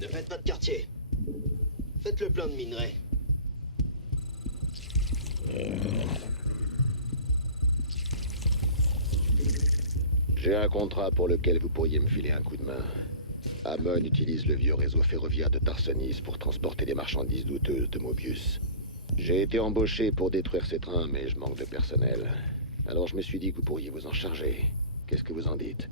Ne faites pas de quartier. Faites le plein de minerais. J'ai un contrat pour lequel vous pourriez me filer un coup de main. Amon utilise le vieux réseau ferroviaire de Tarsonis pour transporter des marchandises douteuses de Mobius. J'ai été embauché pour détruire ces trains, mais je manque de personnel. Alors je me suis dit que vous pourriez vous en charger. Qu'est-ce que vous en dites?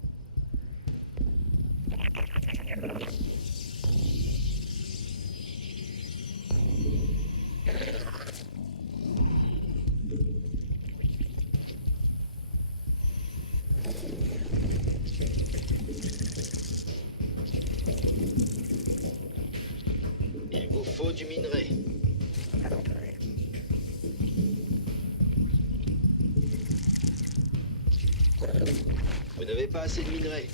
Il vous faut du minerai. Vous n'avez pas assez de minerai.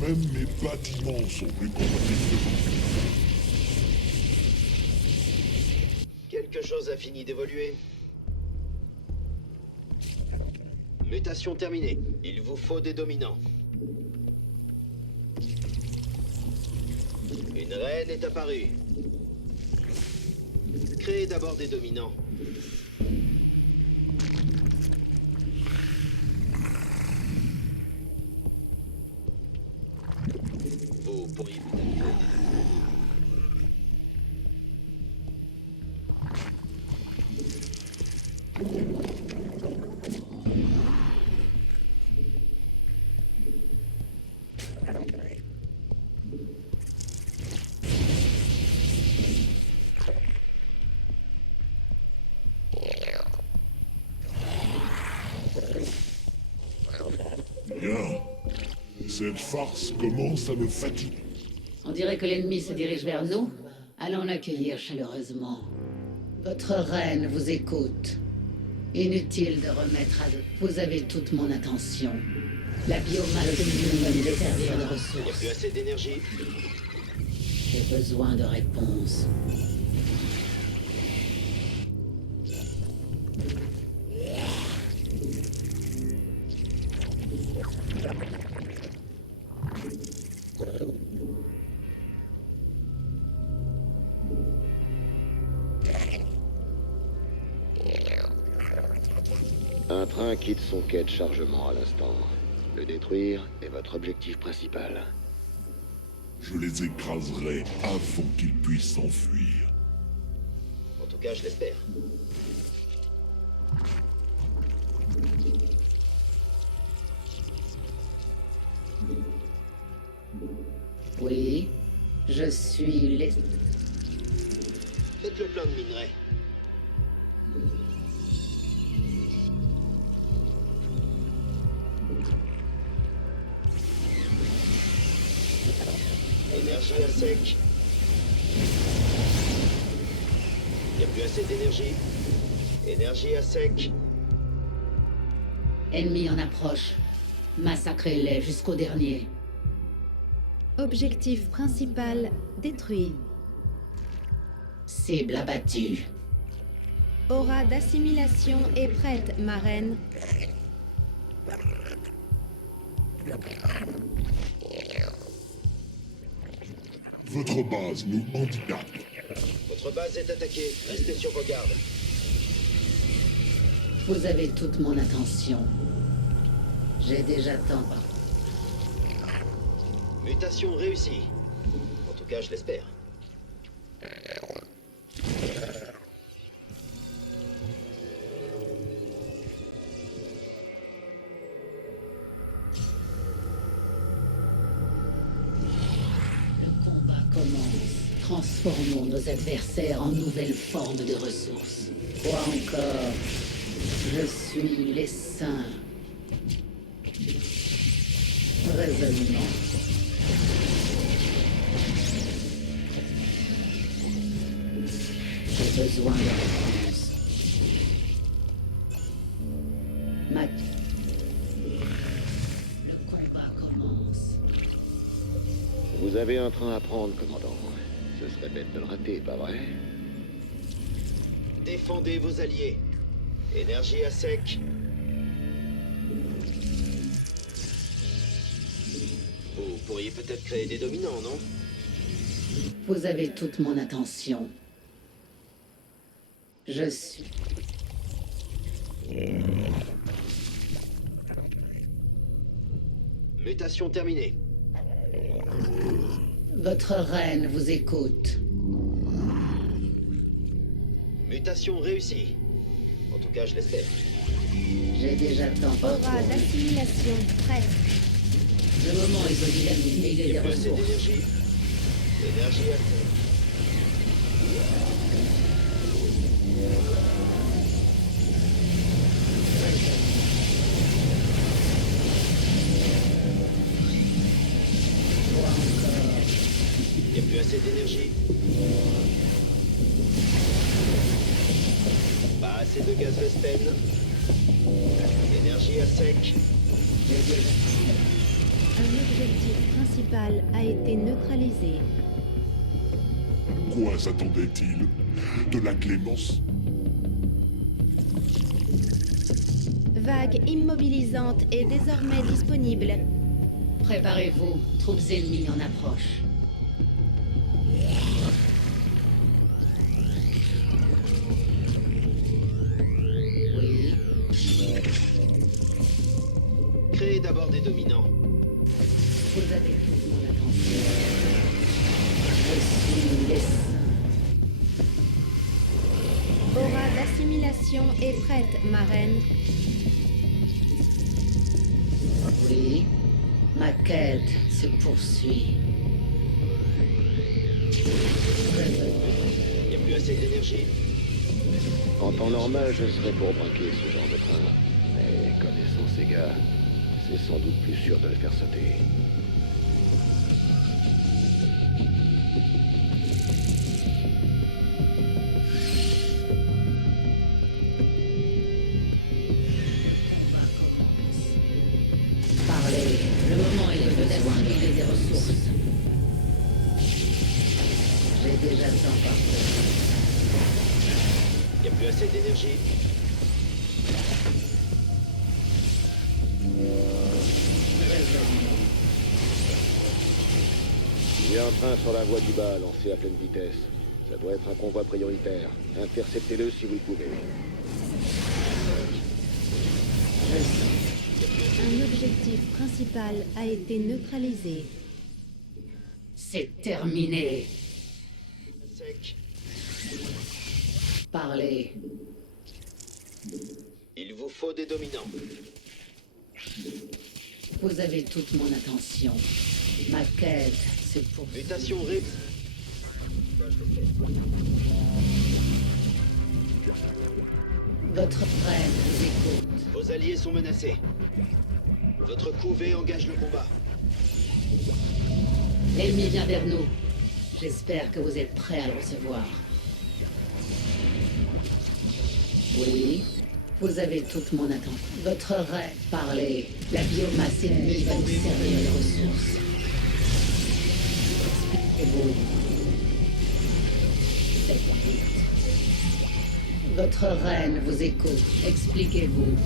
Même mes bâtiments sont plus compatibles que vous. Quelque chose a fini d'évoluer. Mutation terminée. Il vous faut des dominants. Une reine est apparue. Créez d'abord des dominants. Vous pourriez peut-être... Bien. Cette farce commence à me fatiguer. On dirait que l'ennemi se dirige vers nous. Allons l'accueillir chaleureusement. Votre reine vous écoute. Inutile de remettre à doute. Vous avez toute mon attention. La biomasse va nous desservir de Il n'y a ressources. plus assez d'énergie. J'ai besoin de réponses. Un train quitte son quai de chargement à l'instant. Le détruire est votre objectif principal. Je les écraserai avant qu'ils puissent s'enfuir. En tout cas, je l'espère. Oui, je suis les... Faites le plein de minerais. Énergie à sec. Il n'y a plus assez d'énergie. Énergie à sec. Ennemis en approche. Massacrez-les jusqu'au dernier. Objectif principal détruit. Cible abattue. Aura d'assimilation est prête, ma reine. Votre base nous handicape. Votre base est attaquée. Restez sur vos gardes. Vous avez toute mon attention. J'ai déjà tant. Mutation réussie. En tout cas, je l'espère. Transformons nos adversaires en nouvelles formes de ressources. Ou encore, je suis l'essaim. Raisonnement. J'ai besoin de réponse. Le combat commence. Vous avez un train à prendre, commandant. Ce serait bête de le rater, pas vrai? Défendez vos alliés. Énergie à sec. Vous pourriez peut-être créer des dominants, non? Vous avez toute mon attention. Je suis... Mutation terminée. Votre reine vous écoute. Mutation réussie. En tout cas, je l'espère. J'ai déjà tant Aura parcouru. d'assimilation prête. Le moment est venu d'animer Il des y a plus assez ressources. d'énergie. Énergie à sec. Il n'y a plus assez d'énergie. Pas assez de gaz Vespen. Énergie à sec. Un objectif principal a été neutralisé. Quoi s'attendait-il? De la clémence? Vague immobilisante est désormais disponible. Préparez-vous, troupes ennemies en approche. Oui, Créez d'abord des dominants. vous avez toute mon attention. Je suis l'essaim. Aura d'assimilation est prête, ma reine. Oui, ma quête se poursuit. Il n'y a plus assez d'énergie. En temps normal, je serais pour braquer ce genre de train. Mais connaissant ces gars, c'est sans doute plus sûr de le faire sauter. Parlez, le moment est venu d'assimiler des ressources. J'ai déjà tant parcouru. Il n'y a plus assez d'énergie. Raisonnement. Il y a un train sur la voie du bas, lancé à pleine vitesse. Ça doit être un convoi prioritaire. Interceptez-le si vous le pouvez. Un objectif principal a été neutralisé. C'est terminé. Sec. Parlez. Il vous faut des dominants. Vous avez toute mon attention. Ma quête, c'est pour... Mutation réussie. Votre reine vous écoute. Vos alliés sont menacés. Votre couvée engage le combat. L'ennemi vient vers nous. J'espère que vous êtes prêts à le recevoir. Oui, vous avez toute mon attention. Votre reine, parlez. La biomasse ennemie va nous servir de ressources. Expliquez-vous. Faites vite. Votre reine vous écoute. Expliquez-vous.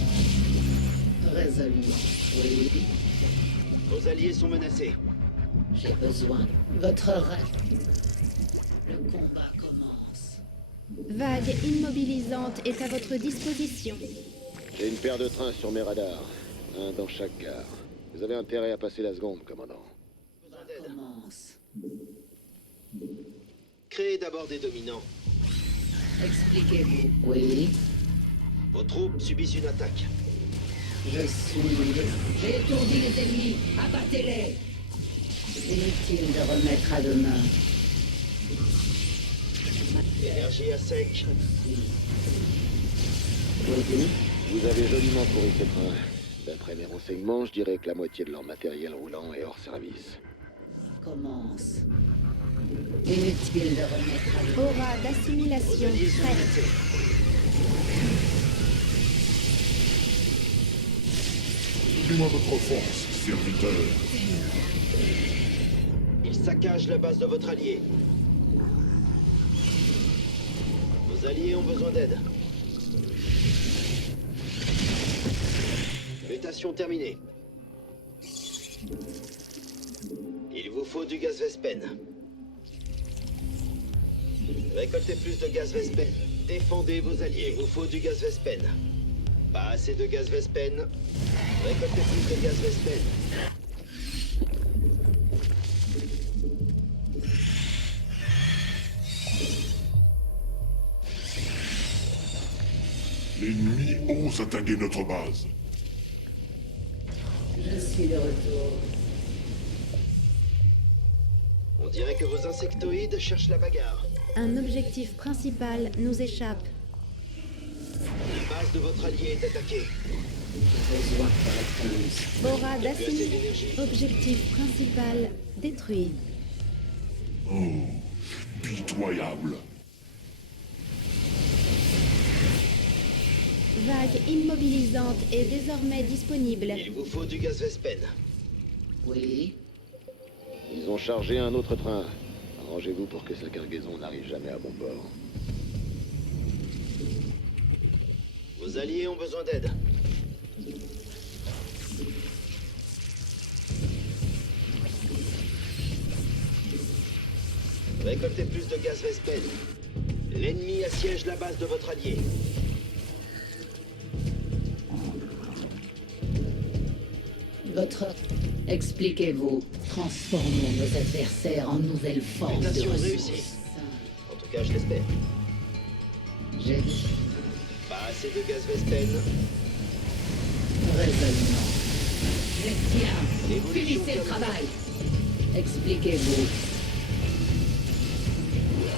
Résolument. Oui, Vos alliés sont menacés. j'ai besoin. Votre reine. Le combat commence. Vague immobilisante est à votre disposition. J'ai une paire de trains sur mes radars. Un dans chaque gare. Vous avez intérêt à passer la seconde, commandant. Commence. Créez d'abord des dominants. Expliquez-vous. Oui, Vos troupes subissent une attaque. je suis... J'ai étourdi les ennemis. Abattez-les. Inutile de remettre à demain. Énergie à sec. Oui. Vous avez joliment pourri ce train. D'après mes renseignements, je dirais que la moitié de leur matériel roulant est hors service. Commence. Inutile de remettre à jour. Aura d'assimilation prête. Donnez-moi votre force, serviteur. Il saccage la base de votre allié. Vos alliés ont besoin d'aide. Mutation terminée. Il vous faut du gaz Vespen. Récoltez plus de gaz Vespen. Défendez vos alliés. Il vous faut du gaz Vespen. Pas assez de gaz Vespen. Récoltez plus de gaz Vespen. L'ennemi ose attaquer notre base. Je suis de retour. On dirait que vos insectoïdes cherchent la bagarre. Un objectif principal nous échappe. La base de votre allié est attaquée. Besoin de réponse. Aura d'assimilation. Objectif principal détruit. Oh, pitoyable. Vague immobilisante est désormais disponible. Il vous faut du gaz Vespen. Oui. Ils ont chargé un autre train. Arrangez-vous pour que sa cargaison n'arrive jamais à bon port. Vos alliés ont besoin d'aide. Récoltez plus de gaz Vespen. L'ennemi assiège la base de votre allié. Votre... Expliquez-vous. Transformons nos adversaires en nouvelles formes de Mutation ressources. réussie. En tout cas, je l'espère. J'ai dit Pas assez de gaz Vespen. raisonnement. Je tiens. L'évolution Finissez le terminée. travail. Expliquez-vous.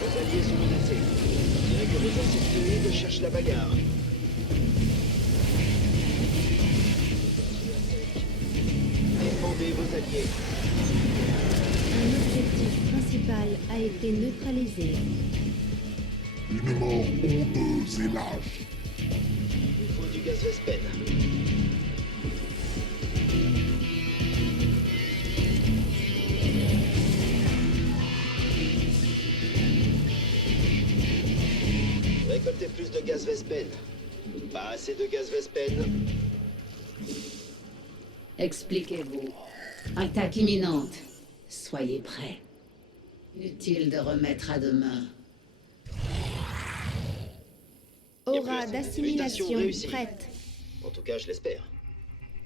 Vos alliés sont menacés. On dirait que vos insectoïdes cherchent la bagarre. Défendez vos alliés. Un objectif principal a été neutralisé. Une mort honteuse et lâche. Il faut du gaz Vespen. Récoltez plus de gaz Vespen. Pas assez de gaz Vespen. Expliquez-vous. Attaque imminente. Soyez prêts. Inutile de remettre à demain. Aura Mutation d'assimilation réussie. prête. En tout cas, je l'espère.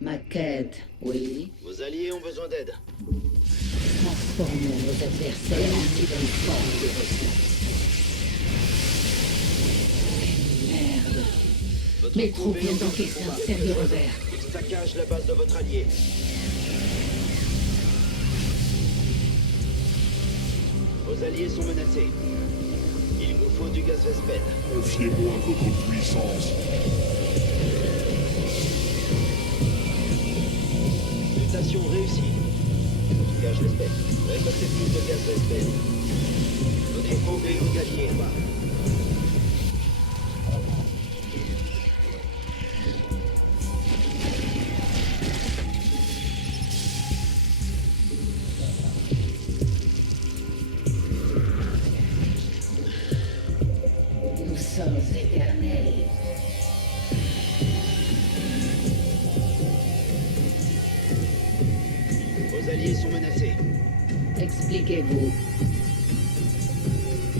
Ma quête, oui. Vos alliés ont besoin d'aide. Transformons nos adversaires en nouvelles formes de ressources. Merde. Votre Mes troupes troupe est viennent en d'encaisser un combat. sérieux revers. Il saccage la base de votre allié. Vos alliés sont menacés. Il vous faut du gaz Vespen. Confiez-moi votre puissance. Mutation réussie. En tout cas, je l'espère. Récoltez plus de gaz Vespen. Défendez vos alliés. Nous sommes éternels. Vos alliés sont menacés. Expliquez-vous.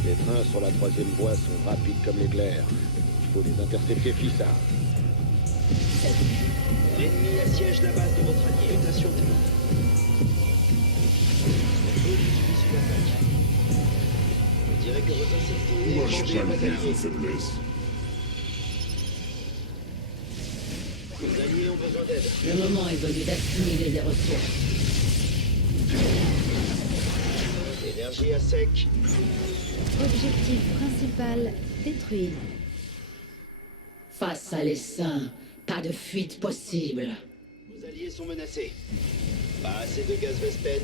Les trains sur la troisième voie sont rapides comme l'éclair. Il faut les intercepter, Fissa. L'ennemi assiège la base de votre allié. Mutation terminée. Eux subissent une attaque. On dirait que vos insectoïdes Moi, je défendez vos pallie vos alliés. faiblesses. Vos alliés ont besoin d'aide. Le moment est venu d'assimiler des ressources. Énergie à sec. Objectif principal détruit. Face à l'essaim, pas de fuite possible. Vos alliés sont menacés. Pas assez de gaz Vespen.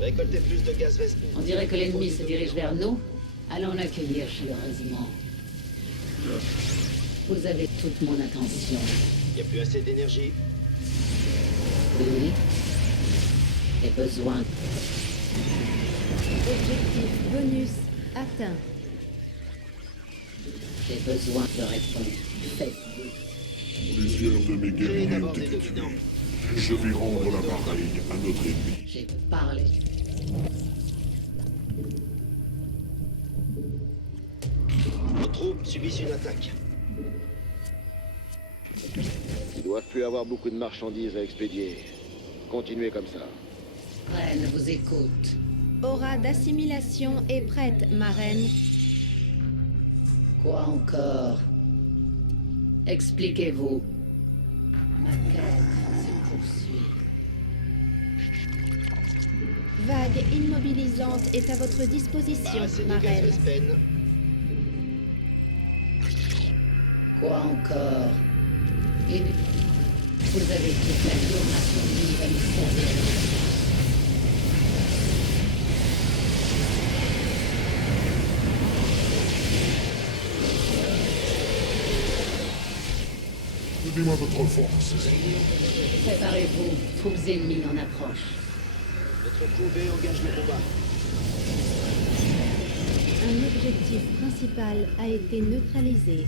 Récoltez plus de gaz Vespen. On dirait que l'ennemi se dirige vers nous. Allons l'accueillir chaleureusement. Vous avez toute mon attention. Y a plus assez d'énergie. Oui. J'ai besoin. Objectif bonus atteint. J'ai besoin de réponse. Faites. Plusieurs de mes Créez guerriers ont d'abord des été tués. dominants. Je vais rendre l'appareil à notre ennemi. J'ai parlé. Nos troupes subissent une attaque. Ils doivent plus avoir beaucoup de marchandises à expédier. Continuez comme ça. Reine vous écoute. Aura d'assimilation est prête, ma reine. Quoi encore? Expliquez-vous. Ma quête se poursuit. Vague immobilisante est à votre Pas disposition, assez de ma gaz reine. Vespen. Quoi encore? Vous avez toute la géographie vive à me servir. Donnez-moi votre force. Préparez-vous, troupes ennemies en approche. Notre couvée engage le combat. Un objectif principal a été neutralisé.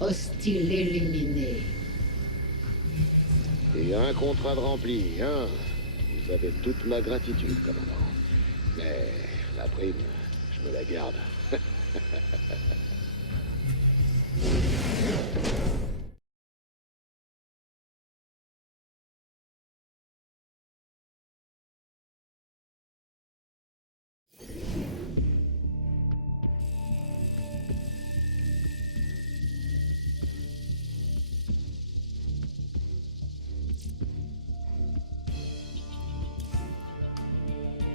Hostile éliminé. Et un contrat de rempli, hein? Vous avez toute ma gratitude, commandant. Mais la prime, je me la garde.